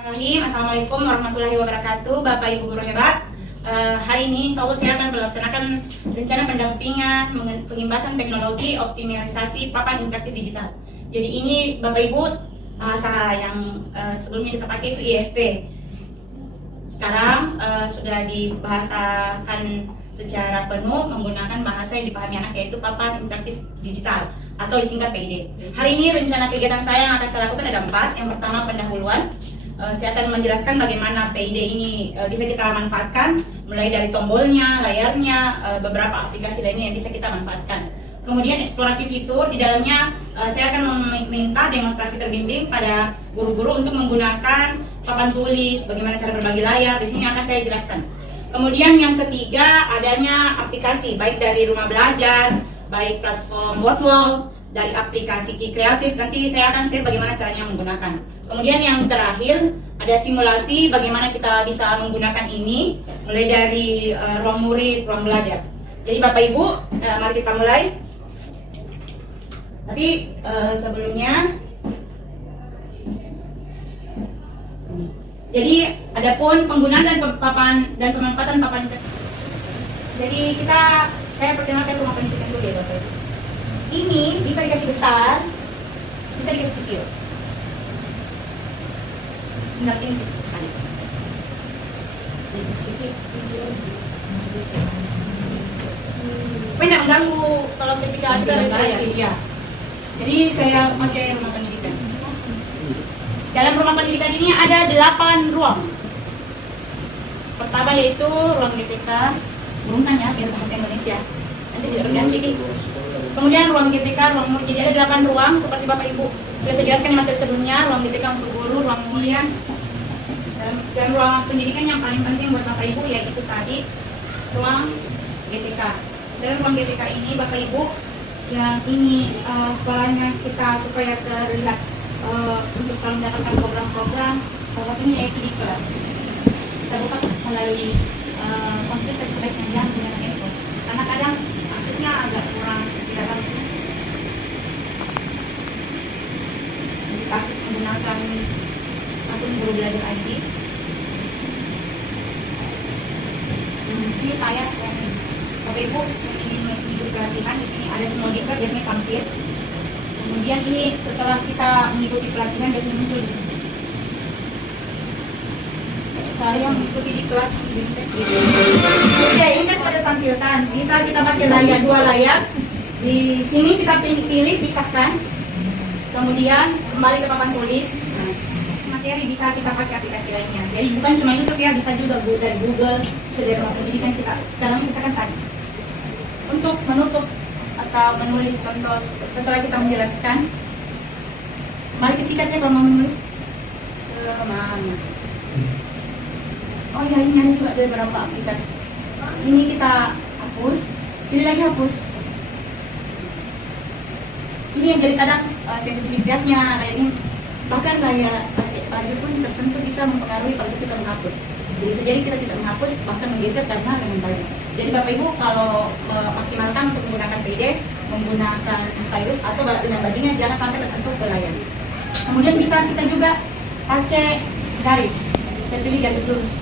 Assalamualaikum warahmatullahi wabarakatuh, Bapak Ibu guru hebat. Hari ini insya Allah saya akan melaksanakan rencana pendampingan pengimbasan teknologi optimalisasi papan interaktif digital. Jadi ini Bapak Ibu bahasa yang sebelumnya kita pakai itu IFP. Sekarang sudah dibahasakan secara penuh menggunakan bahasa yang dipahami anak, yaitu papan interaktif digital atau disingkat PID. Hari ini rencana kegiatan saya yang akan saya lakukan ada 4. Yang pertama pendahuluan. Saya akan menjelaskan bagaimana PID ini bisa kita manfaatkan, mulai dari tombolnya, layarnya, beberapa aplikasi lainnya yang bisa kita manfaatkan. Kemudian eksplorasi fitur, di dalamnya saya akan meminta demonstrasi terbimbing pada guru-guru untuk menggunakan papan tulis, bagaimana cara berbagi layar, di sini akan saya jelaskan. Kemudian yang ketiga, adanya aplikasi, baik dari rumah belajar, baik platform Wordwall, dari aplikasi Ki Kreatif, nanti saya akan share bagaimana caranya menggunakan. Kemudian yang terakhir, ada simulasi bagaimana kita bisa menggunakan ini, mulai dari ruang murid, ruang belajar. Jadi Bapak Ibu, mari kita mulai. Tapi sebelumnya, jadi adapun penggunaan dan pemanfaatan papan interaktif. Jadi saya perkenalkan rumah pendidikan dulu ya Bapak Ibu. Ini bisa dikasih besar, bisa dikasih kecil. Ini kecil. Supaya tidak mengganggu kalau ketika ada referensi ya. Jadi saya pakai rumah pendidikan. Dalam rumah pendidikan ini ada 8 ruang. Pertama yaitu ruang GTK, burungkan ya biar bahasa Indonesia. Nanti diganti. Kemudian ruang GTK, ruang murid. Jadi ada 8 ruang seperti Bapak Ibu sudah saya jelaskan di materi sebelumnya. Ruang GTK untuk guru, ruang murid, dan ruang pendidikan yang paling penting buat Bapak Ibu yaitu tadi ruang GTK. Dalam ruang GTK ini Bapak Ibu yang ini sekolahnya kita supaya terlihat untuk selalu mendapatkan program-program, salah satunya yaitu Diklat. Kita buka melalui komputer sebaiknya jangan dengan handphone, karena kadang aksesnya agak kurang tidak bagus. Dikasih menggunakan akun guru belajar ID. Ini saya Bapak Ibu ingin mengikuti pelatihan, di sini ada semua Diklat biasanya tampil. Kemudian ini setelah kita mengikuti pelatihan biasanya muncul di sini. Saya mengikuti Diklat. Oke, ini sudah tampilkan. Bisa kita pakai layar 2 layar. Di sini kita pilih pisahkan. Kemudian kembali ke papan tulis. Materi bisa kita pakai aplikasi lainnya. Jadi bukan cuma YouTube ya, bisa juga dari Google, bisa dari rumah pendidikan kita. Caranya pisahkan tadi. Untuk menutup atau menulis contoh setelah kita menjelaskan, mari disingkatnya kalau mau menulis semangat. Oh ya, ini ada juga beberapa aplikasi. Ini kita hapus, pilih lagi hapus. Ini yang jadi kadang sensitivitasnya kayak ini, bahkan layar pun tersentuh bisa mempengaruhi pada saat kita menghapus. Jadi sejadi kita tidak menghapus, bahkan menggeser karena dengan baik. Jadi Bapak Ibu kalau maksimalkan untuk menggunakan PID, menggunakan stylus atau dengan baginya jangan sampai tersentuh ke layar. Kemudian bisa kita juga pakai garis, kita pilih garis lurus.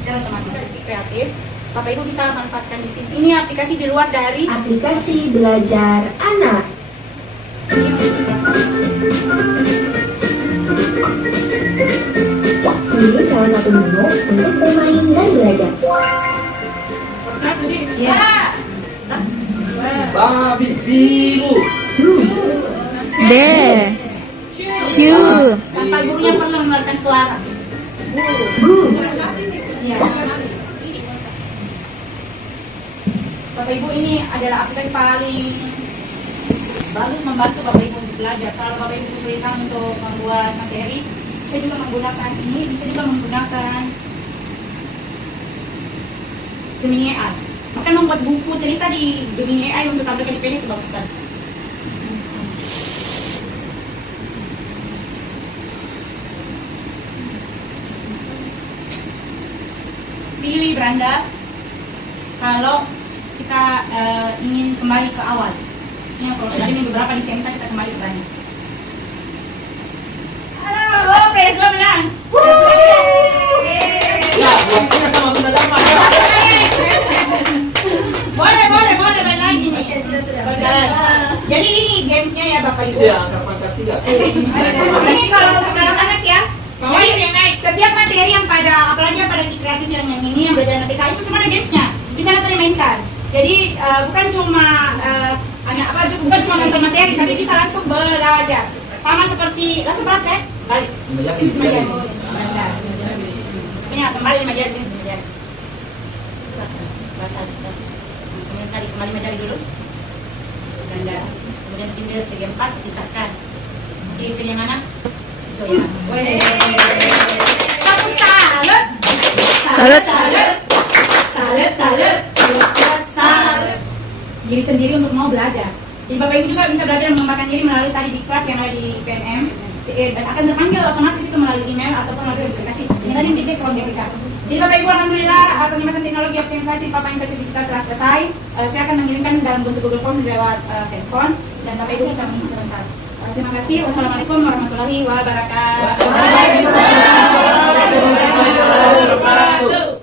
Secara otomatis dari kreatif, Bapak Ibu bisa manfaatkan di sini. Ini aplikasi di luar dari aplikasi belajar anak. Ini salah satu menu untuk bermain dan belajar. Ya. Babi biru. B. Cu. Tanpa gurunya pernah mengeluarkan suara. Ya. Bapak Ibu, ini adalah aplikasi paling bagus membantu Bapak Ibu untuk belajar. Kalau Bapak Ibu kesulitan untuk membuat materi, bisa juga menggunakan ini, bisa juga menggunakan Gemini AI. Bahkan membuat buku cerita di Gemini AI untuk tampilkan di PDF itu bagus sekali. Pilih beranda kalau kita ingin kembali ke awal. Ini kalau sudah ini beberapa di kita kembali ke beranda. Oh, PS 2 menang. Ya, biasanya sama Bunda dapat. Boleh main lagi nih. Jadi ini gamesnya ya Bapak Ibu. Iya, kapan ketiga. Saya sama. Ini kalau untuk anak-anak ya. Jadi setiap materi yang pada, apalagi yang pada kreatif yang ini yang belajar TK itu semua ada gamesnya. Bisa nanti dimainkan. Jadi bukan cuma bukan cuma nonton materi, tapi bisa langsung belajar. Sama seperti langsung praktek. Balik. Menjadi Ini kembali majari ini sebenarnya. Kembali majari dulu. Ganda. Kemudian timbel segi 4 pisahkan. Pilih yang mana? Itu ya. Satu salut. Salut. Diri sendiri untuk mau belajar. Jadi Bapak Ibu juga bisa belajar mengembangkan diri melalui tadi diklat yang ada di PNM dan akan terpanggil otomatis itu melalui email ataupun melalui aplikasi. Ini tadi dicek ruang GPK. Jadi Bapak Ibu alhamdulillah pengemasan teknologi optimisasi Papa Interaktif Digital telah selesai. Saya akan mengirimkan dalam bentuk Google Form lewat handphone dan Bapak Ibu bisa mengisi sebentar. Terima kasih. Wassalamualaikum warahmatullahi wabarakatuh. Waalaikumsalam warahmatullahi wabarakatuh.